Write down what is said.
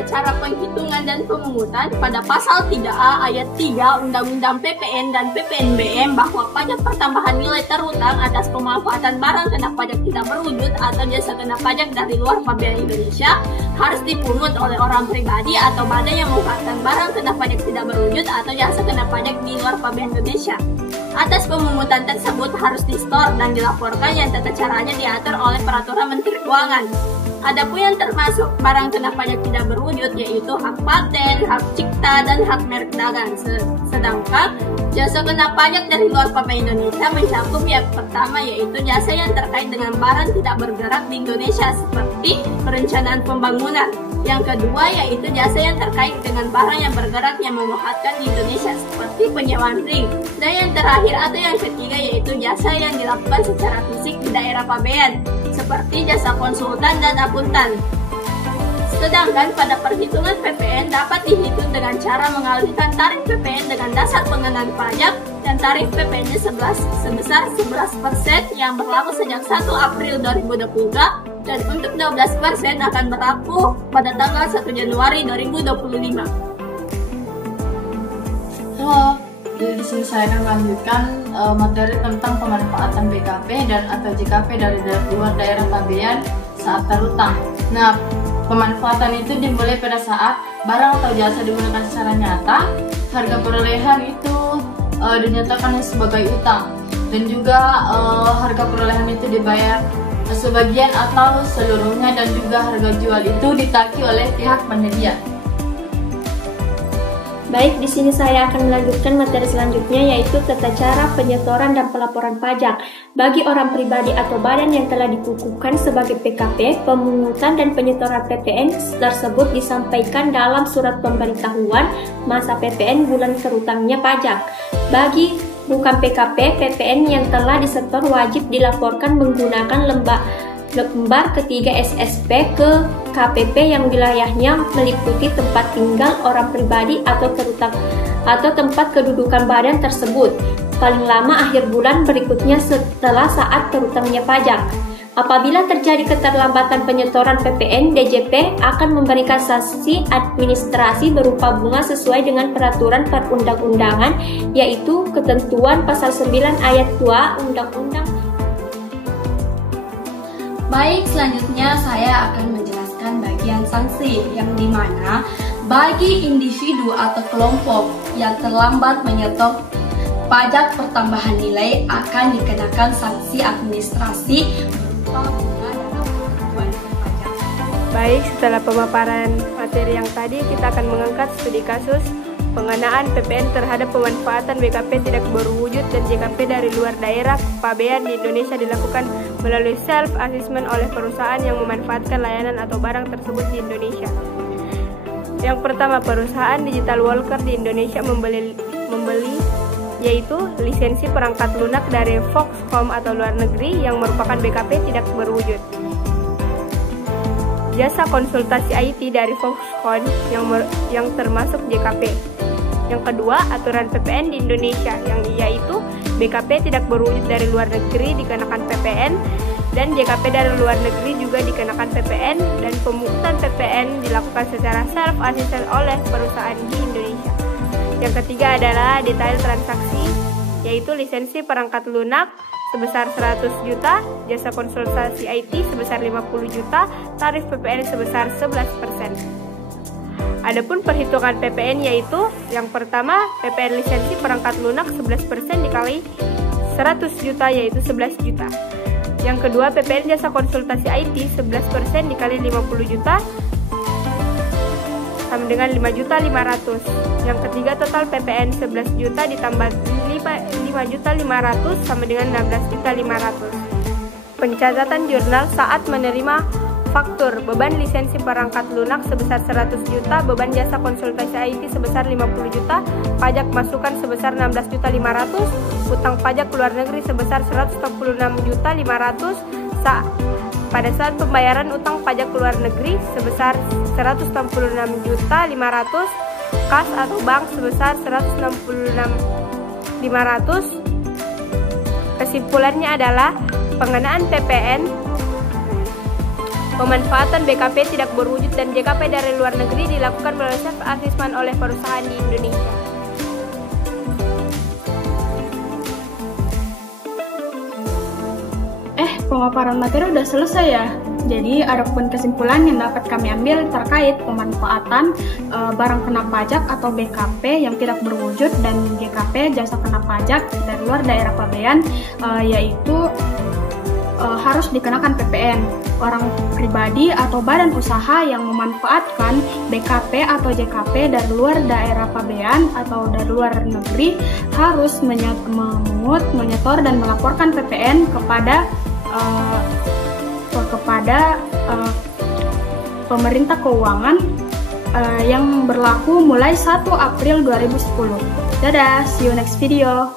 tata cara penghitungan dan pemungutan pada pasal 3A ayat 3 Undang-Undang PPN dan PPNBM bahwa pajak pertambahan nilai terutang atas pemanfaatan barang kena pajak tidak berwujud atau jasa kena pajak dari luar Pabean Indonesia harus dipungut oleh orang pribadi atau badan yang memanfaatkan barang kena pajak tidak berwujud atau jasa kena pajak di luar Pabean Indonesia. Atas pemungutan tersebut harus di-store dan dilaporkan yang tata caranya diatur oleh Peraturan Menteri Keuangan. Adapun yang termasuk barang kena pajak tidak berwujud yaitu hak paten, hak cipta, dan hak merek dagang. Sedangkan jasa kena pajak dari luar Pabean Indonesia mencakup yang pertama yaitu jasa yang terkait dengan barang tidak bergerak di Indonesia seperti perencanaan pembangunan. Yang kedua yaitu jasa yang terkait dengan barang yang bergerak yang memanfaatkan di Indonesia seperti penyewaan ring. Dan yang terakhir atau yang ketiga yaitu jasa yang dilakukan secara fisik di daerah Pabean seperti jasa konsultan dan akuntan. Sedangkan pada perhitungan PPN dapat dihitung dengan cara mengalihkan tarif PPN dengan dasar pengenaan pajak dan tarif PPN-nya sebesar 11% yang berlaku sejak 1 April 2023 dan untuk 12% akan berlaku pada tanggal 1 Januari 2025. Halo, jadi di sini saya akan melanjutkan materi tentang pemanfaatan BKP dan atau JKP dari luar daerah Pabean saat terutang. Nah, pemanfaatan itu dimulai pada saat barang atau jasa digunakan secara nyata, harga perolehan itu dinyatakan sebagai utang, dan juga harga perolehan itu dibayar sebagian atau seluruhnya, dan juga harga jual itu ditagih oleh pihak penyedia. Baik, di sini saya akan melanjutkan materi selanjutnya yaitu tata cara penyetoran dan pelaporan pajak. Bagi orang pribadi atau badan yang telah dikukuhkan sebagai PKP, pemungutan dan penyetoran PPN tersebut disampaikan dalam surat pemberitahuan masa PPN bulan terutangnya pajak. Bagi bukan PKP, PPN yang telah disetor wajib dilaporkan menggunakan lembar ketiga SSP ke KPP yang wilayahnya meliputi tempat tinggal orang pribadi atau terutang atau tempat kedudukan badan tersebut paling lama akhir bulan berikutnya setelah saat terutangnya pajak. Apabila terjadi keterlambatan penyetoran PPN, DJP akan memberikan sanksi administrasi berupa bunga sesuai dengan peraturan perundang-undangan yaitu ketentuan pasal 9 ayat 2 Undang-Undang. Baik, selanjutnya saya akan menjelaskan bagian sanksi yang dimana bagi individu atau kelompok yang terlambat menyetor pajak pertambahan nilai akan dikenakan sanksi administrasi berupa bunga dan ketentuan pajak. Baik, setelah pemaparan materi yang tadi, kita akan mengangkat studi kasus pengenaan PPN terhadap pemanfaatan BKP tidak berwujud dan JKP dari luar daerah Pabean di Indonesia dilakukan melalui self-assessment oleh perusahaan yang memanfaatkan layanan atau barang tersebut di Indonesia. Yang pertama, perusahaan Digital Walker di Indonesia membeli yaitu lisensi perangkat lunak dari Foxconn atau luar negeri yang merupakan BKP tidak berwujud. Jasa konsultasi IT dari Foxconn yang termasuk JKP. Yang kedua, aturan PPN di Indonesia yang yaitu BKP tidak berwujud dari luar negeri dikenakan PPN dan JKP dari luar negeri juga dikenakan PPN dan pemungutan PPN dilakukan secara self-assessment oleh perusahaan di Indonesia. Yang ketiga adalah detail transaksi yaitu lisensi perangkat lunak sebesar 100 juta, jasa konsultasi IT sebesar 50 juta, tarif PPN sebesar 11%. Adapun perhitungan PPN yaitu yang pertama PPN lisensi perangkat lunak 11% dikali 100 juta yaitu 11 juta. Yang kedua PPN jasa konsultasi IT 11% dikali 50 juta sama dengan 5.500.000. Yang ketiga total PPN 11 juta ditambah 5.500.000 sama dengan 16.500.000. Pencatatan jurnal saat menerima faktur, beban lisensi perangkat lunak sebesar 100 juta, beban jasa konsultasi IT sebesar 50 juta, pajak masukan sebesar 16.500.000, utang pajak luar negeri sebesar 146.500.000 pada saat pembayaran utang pajak luar negeri sebesar 146.500.000, kas atau bank sebesar 166.500.000. Kesimpulannya adalah pengenaan PPN Pemanfaatan BKP tidak berwujud dan JKP dari luar negeri dilakukan melalui self-assessment oleh perusahaan di Indonesia. Pemaparan materi udah selesai ya. Jadi adapun kesimpulan yang dapat kami ambil terkait pemanfaatan barang kena pajak atau BKP yang tidak berwujud dan JKP jasa kena pajak dari luar daerah pabean, yaitu harus dikenakan PPN. Orang pribadi atau badan usaha yang memanfaatkan BKP atau JKP dari luar daerah pabean atau dari luar negeri harus memungut, menyetor dan melaporkan PPN kepada pemerintah keuangan yang berlaku mulai 1 April 2010. Dadah, see you next video.